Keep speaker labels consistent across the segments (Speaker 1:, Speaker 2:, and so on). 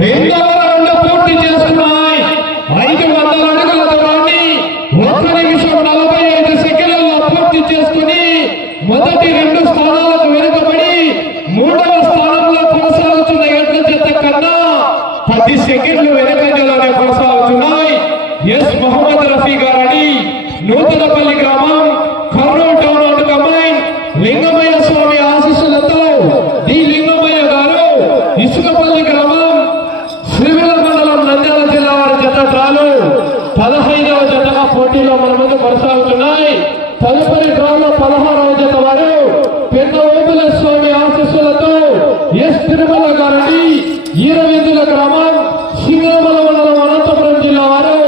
Speaker 1: రెండవ డ్రాలు పదహైదవ జతగా పోటీలో మన ముందు కొనసాగుతున్నాయి తదుపరి డ్రాలో పదహారవ జత వారు పెద్ద ఓపెల స్వామి ఆశస్సులతో ఎస్ తిరుమల గారిని ఈరవేదుల గ్రామం శ్రీరామల మండలం అనంతపురం జిల్లా వారు.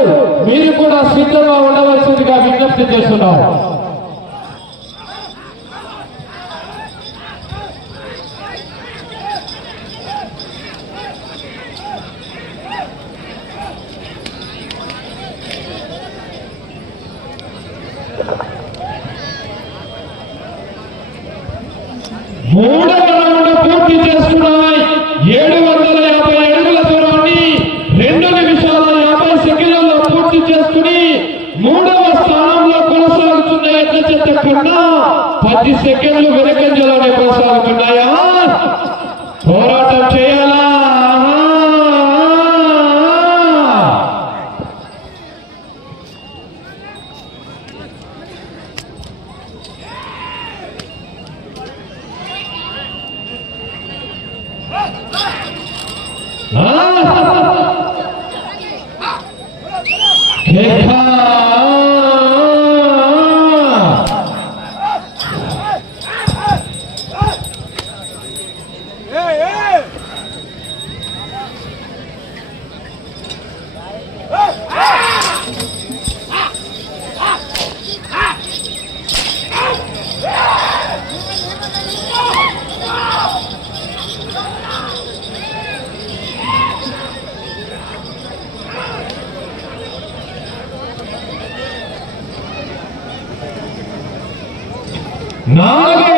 Speaker 1: మీరు కూడా సిద్ధంగా ఉండవలసిందిగా విజ్ఞప్తి చేస్తున్నాం. పూర్తి చేస్తున్నాయి ఏడు వందల యాభై రెండు నిమిషాల యాభై సెకండ్లలో పూర్తి మూడవ స్థానంలో కొనసాగుతున్నాయి పది సెకండ్లు వెనకంజలోనే కొనసాగుతున్నాయా? పోరాటం చేయాలి? Hey. 能不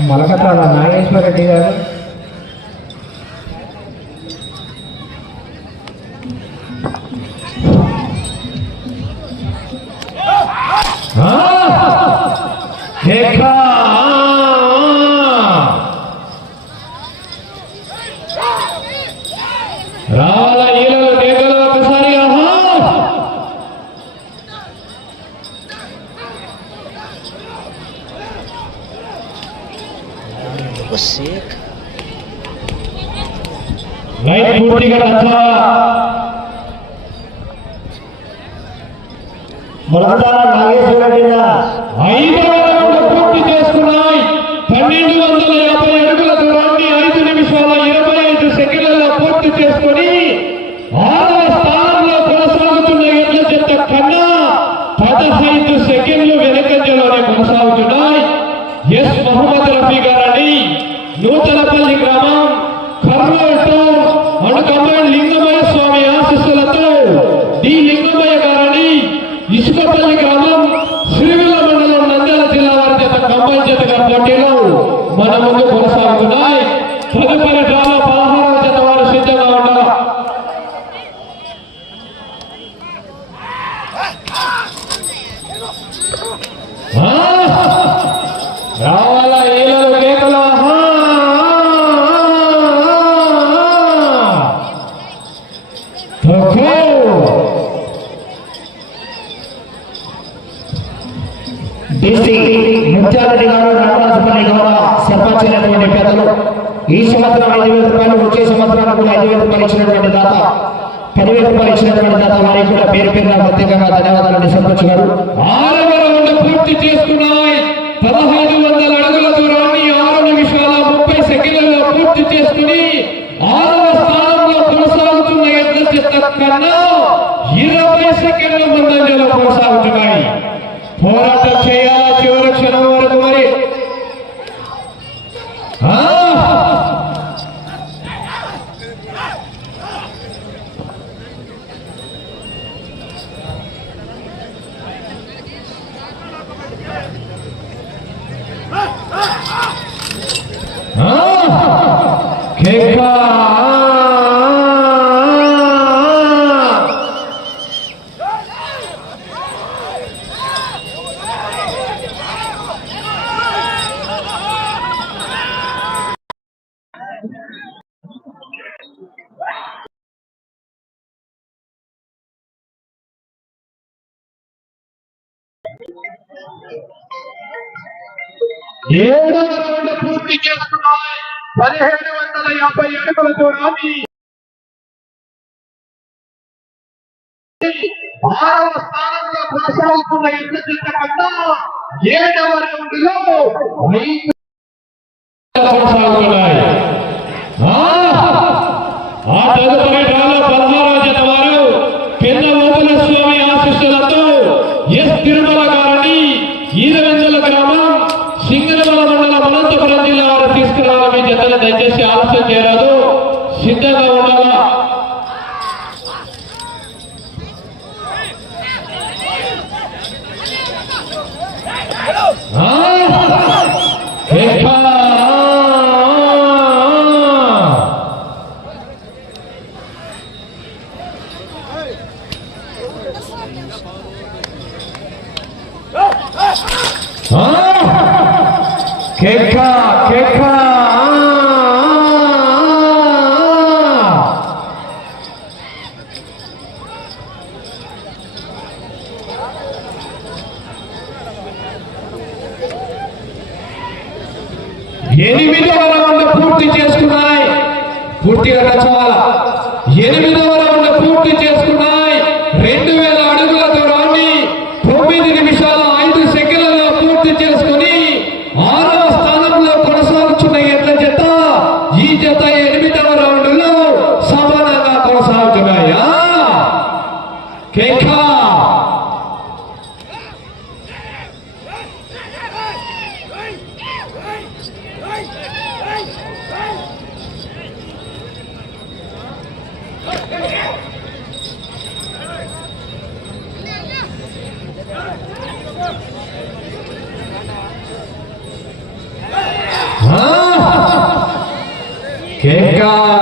Speaker 2: మలకట్ల నాగేశ్వర రెడ్డి గారు.
Speaker 1: ಮುರುಗದಾನ ನಾಗೇಶ್ವರ ಐದು డ్రాలు మన ముందు కొనసాగుతున్నాయి తదుపరి డ్రాలో పదహారవ జత వారు సిద్ధంగా
Speaker 2: పదివేల రూపాయలు ఇచ్చినటువంటి దాత పదివేల రూపాయలు దాత వారికి కూడా పేరు ప్రత్యేకంగా ధన్యవాదాలు డిసర్పంచ్ గారు
Speaker 1: खेखा ఏడో రౌండ్ పూర్తి చేస్తారు పదిహేడు వందల యాభై అడుగుల దూరాన్ని ఆరవ స్థానంలో కొనసాగుతున్న యుద్ధ చిత్త కన్నా ఏడవ రౌండ్లో కొనసాగుతున్నారు Santiago Heka. Oh,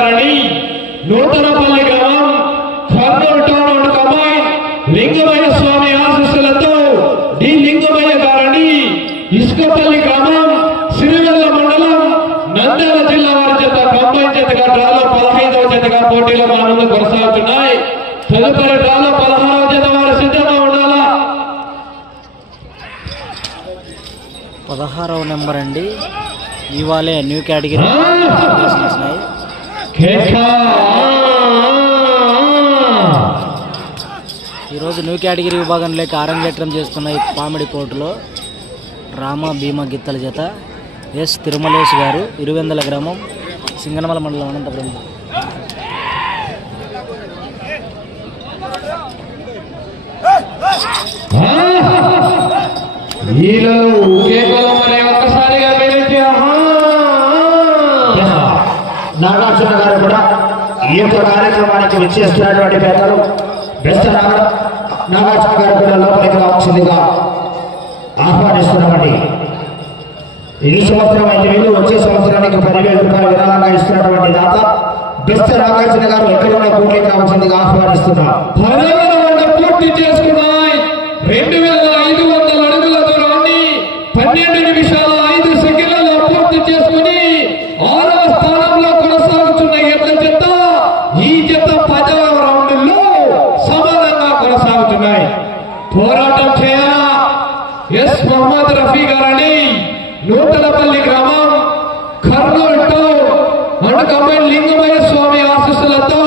Speaker 1: జతగా కొనసాగుతున్నాయి. తదుపరి పదహారవ జత వారు సిద్ధంగా ఉండాలా?
Speaker 3: పదహారవ నెంబర్ అండి. ఇవాళే న్యూ కేటగిరీ ఈరోజు న్యూ కేటగిరీ విభాగంలోకి ఆరంగేట్రం చేసుకున్న ఈ పామిడి కోర్టులో రామ భీమ గిత్తల జత. ఎస్ తిరుమలేష్ గారు ఇరువెందల గ్రామం సింగనమల మండలం అనంతపురం.
Speaker 1: ఈలో కేకలం అనే ఒక్కసారిగా
Speaker 2: నాగార్జున గారు కూడా ఈ యొక్క కార్యక్రమానికి విచ్చేస్తున్నటువంటి పెద్దలు బెస్ట్ నాగ నాగార్జున గారు కూడా లోపలికి రావాల్సిందిగా ఆహ్వానిస్తున్నామండి ఈ సంవత్సరం ఐదు వేలు వచ్చే సంవత్సరానికి పదివేల రూపాయలు విరాళంగా ఇస్తున్నటువంటి దాత బెస్ట్ నాగార్జున గారు ఎక్కడున్న కోట్లకి రావాల్సిందిగా ఆహ్వానిస్తున్నాం.
Speaker 1: పూర్తి చేసుకున్నాయి రెండు వేల ఐదు వందల అడుగుల దూరాన్ని పన్నెండు నిమిషాల ఐదు సెకండ్లలో పూర్తి చేసుకుని ఆరవ స్థానంలో కొనసాగుతున్న ఎడ్ల జత ఈ జత పదవ రౌండ్లో సమానంగా కొనసాగుతున్నాయి. పోరాటం చేయాలా? ఎస్ మొహమ్మద్ రఫీ గారని నూతనపల్లి గ్రామం కర్నూలు టౌన్ మణకమై లింగమయ్య స్వామి ఆశీస్సులతో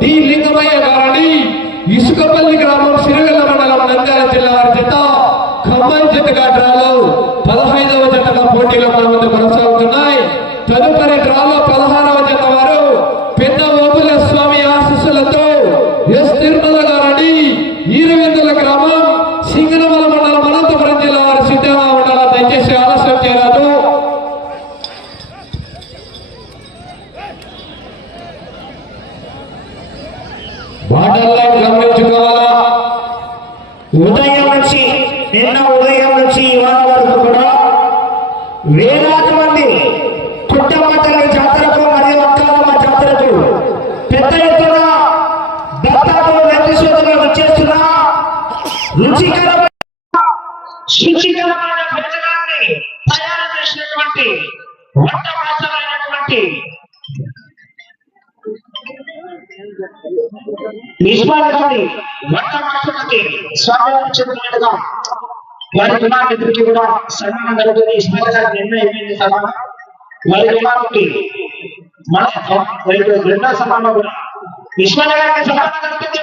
Speaker 1: డి లింగమయ్య గారని ఇసుకపల్లి గ్రామం సిరివెల్ల మండలం నంద్యాల జిల్లా వారి జత ఖమ్మం జతగా డ్రాలో పదహైదవ జతగా పోటీలో మన ముందు కొనసాగుతున్నాయి తదుపరి డ్రాలో పదహారవ జత వారు పెద్ద ఓబుల స్వామి ఆశీస్సులతో ఎస్ తిరుమల గారని ఈరవెందుల గ్రామం సింగనమల మండలం అనంతపురం జిల్లా వారి సిద్ధంగా ఉండాలా దయచేసి
Speaker 2: నిస్మాల గారి స్వామివారు చెప్పినట్టుగా వారి కుమారుడికి కూడా సన్మానం కలుగుతుంది. ఇస్మాయిల్ గారికి ఎన్నో అయిపోయింది సన్మానం వారి కుమారుడికి మన రెండో సన్మానం కూడా ఇస్మాయిల్ గారికి సన్మానం కలుగుతుంది.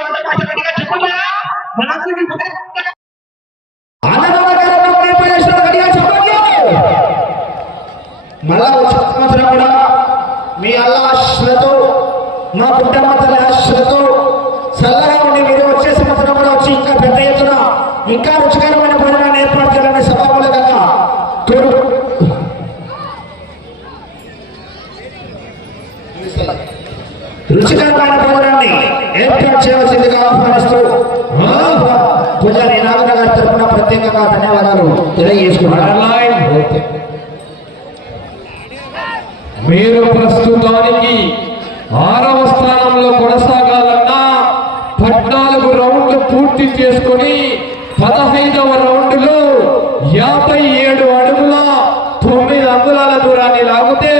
Speaker 2: మళ్ళా సంవత్సరం కూడా మీ అల్లా ఆశలతో మా కుటుంబ తల్లి ఆశలతో చల్లగా ఉండి మీరు వచ్చే సంవత్సరం కూడా వచ్చి ఇంకా పెద్ద ఎత్తున ఇంకా రుచికరమైన భోజనాన్ని ఏర్పాటు చేయాలని సభాములుగా కోరు రుచికరమైన భోజనాన్ని ఏర్పాటు చేయవలసిందిగా ఆహ్వానిస్తూ పూజారి నాగన గారి తరఫున ప్రత్యేకంగా ధన్యవాదాలు తెలియజేసుకున్నారు
Speaker 1: మీరు ప్రస్తుతానికి ఆరవ స్థానంలో కొనసాగాలన్నా పద్నాలుగు రౌండ్లు పూర్తి చేసుకొని పదహైదవ రౌండ్లో యాభై ఏడు అడుగుల తొమ్మిది అంగుళాల దూరాన్ని లాగితే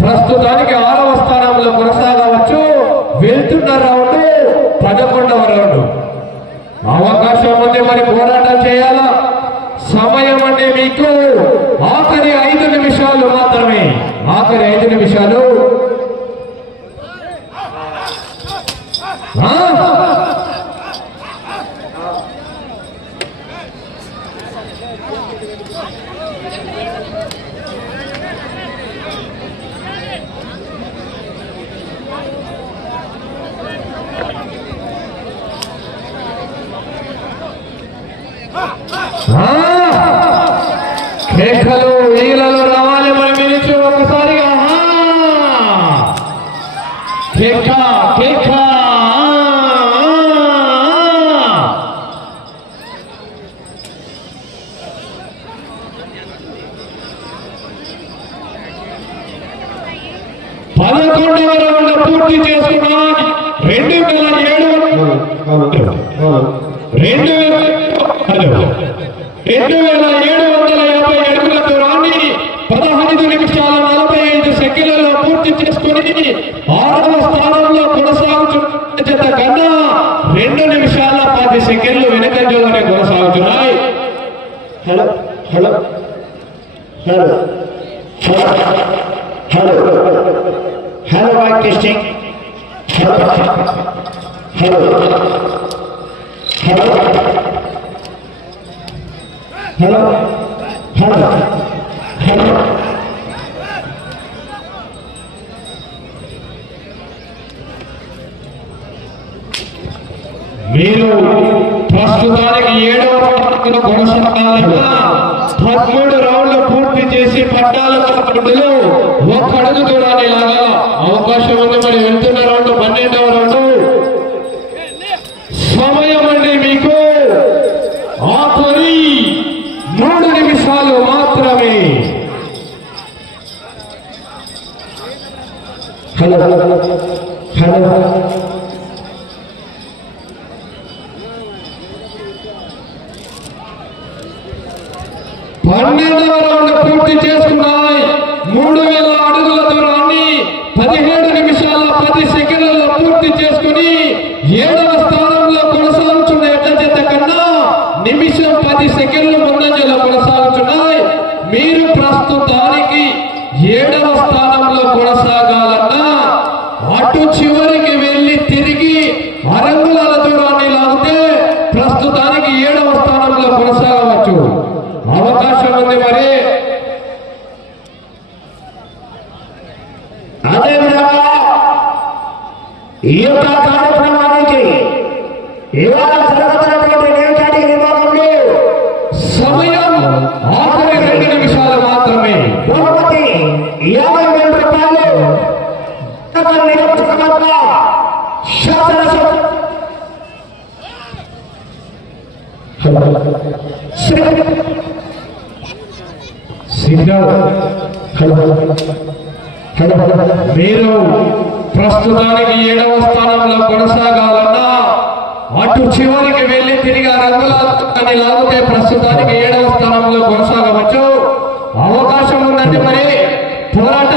Speaker 1: ప్రస్తుతానికి ఆరవ స్థానంలో కొనసాగవచ్చు. వెళ్తున్న రౌండ్ పదకొండవ రౌండ్. అవకాశం ఉంది మరి పోరాటం చేయాలా? సమయం అంటే మీకు. ఆఖరి ఐదు నిమిషాలు మాత్రమే. ఆఖరి ఐదు నిమిషాలు కేక కేక పదకొండవ రౌండ్ పూర్తి చేసుకున్నాం. రెండు వేల ఏడు. రెండు వేల రెండు వేల ಕಿಲೋನೆ ವಿಶಾಲ ಪಾದಿಸಿ ಗೆಲ್ಲು ವೆನಕಜೋಲನೆ ಗೊರಸಾವು ಜುನಾಯಿ
Speaker 2: hello hello hello hello hello bye testing hello hello hello hello hello hello
Speaker 1: మీరు ప్రస్తుతానికి ఏడవ పట్టణ కొనసాగాలని పదమూడు రౌండ్లు పూర్తి చేసి పట్టాల పట్టులో ఒక్క అడుగు చూడాలి ఇలాగా అవకాశం ఉంది. మరి వెళ్తున్న రౌండ్ పన్నెండవ రౌండ్. సమయం అండి మీకు. ఆఖరి మూడు నిమిషాలు మాత్రమే.
Speaker 2: Hello hello.
Speaker 1: నిమిషం పది సెకండ్ల ముందంజలో కొనసాగుతున్నాయి. మీరు ప్రస్తుతానికి ఏడవ స్థానంలో కొనసాగు మీరు ప్రస్తుతానికి ఏడవ స్థానంలో కొనసాగాలన్నా అటు చివరికి వెళ్ళి తిరిగి రంగులాన్ని లాగితే ప్రస్తుతానికి ఏడవ స్థానంలో కొనసాగవచ్చు. అవకాశం ఉందంటే మరి పోరాటం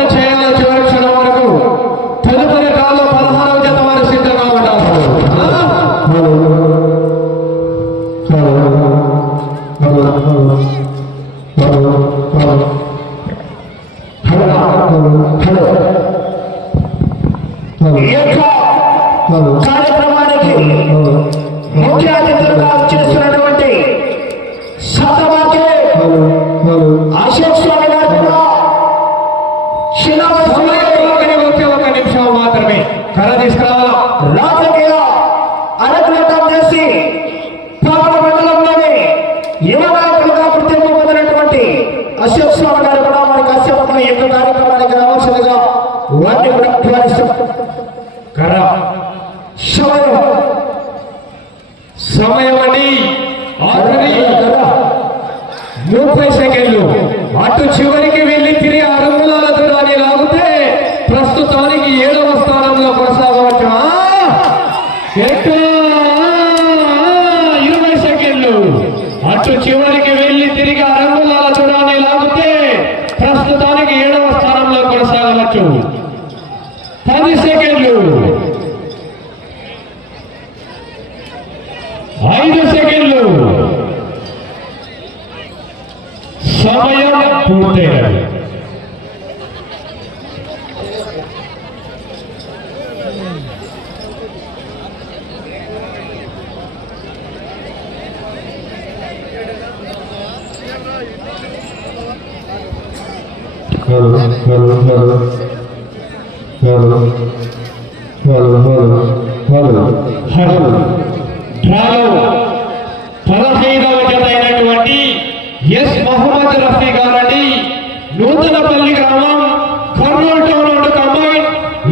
Speaker 1: ওয়ান ওয়ান টুয়াইস কারা সময় সময়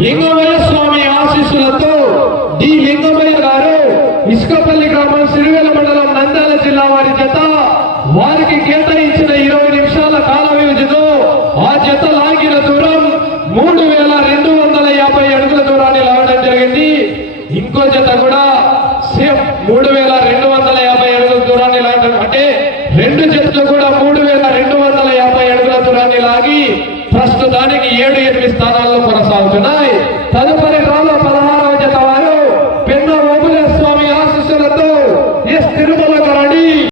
Speaker 1: లింగం